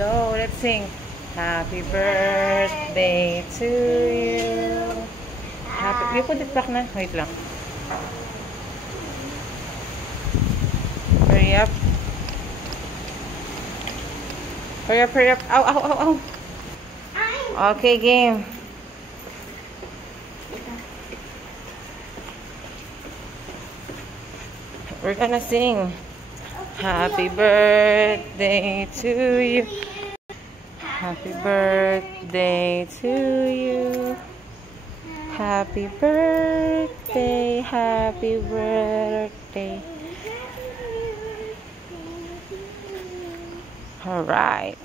Hello, let's sing. Happy birthday to you. You put it back na. Wait lang. Hurry up. Hurry up, hurry up. Ow, ow, ow, ow. Okay, game. We're gonna sing. Happy birthday to you. Happy birthday to you. Happy birthday, happy birthday. All right.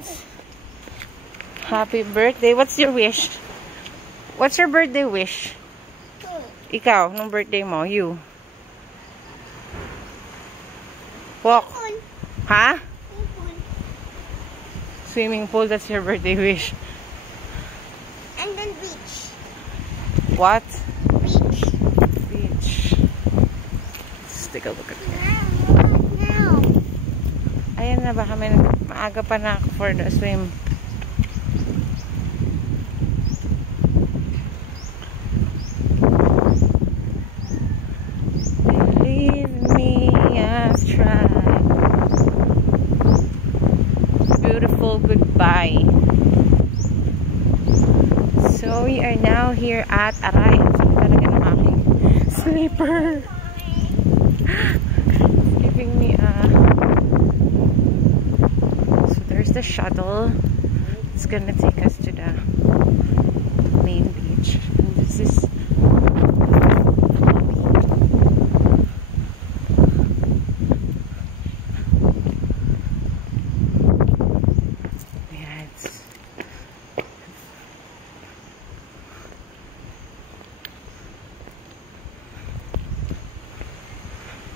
Happy birthday. What's your wish? What's your birthday wish? Ikaw, nung birthday mo, you. Walk. Ha? Swimming pool, that's your birthday wish. And then beach. What? Beach. Beach. Let's take a look at it. No. Ayan na, baka may maaga pa na ako for the swim. Believe me, I've tried. Beautiful goodbye. So we are now here at Aray. Sabi talaga ng aking sleeper. It's giving me a... So there's the shuttle. It's gonna take us to the main beach. And this is...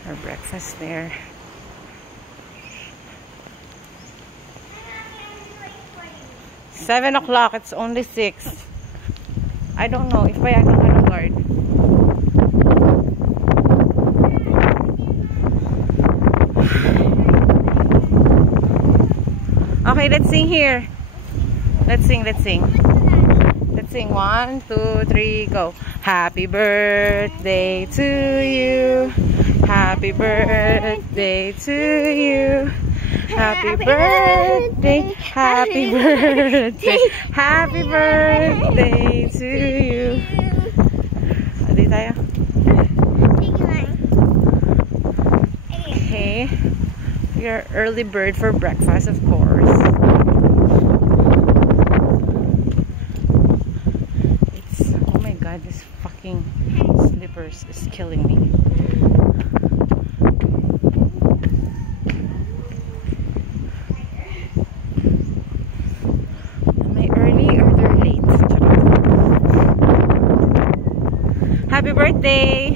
our breakfast there. $7 it's only 6. I don't know if I can kind of guard. Okay, let's sing here. Let's sing. Let's sing 1, 2, 3, go. Happy birthday to you. Happy birthday to you. Happy birthday. Happy birthday. Happy birthday to you. Adi tayo. Okay. You're early bird for breakfast, of course. Oh my god, this fucking slippers is killing me. Am I early or they're late? Happy birthday!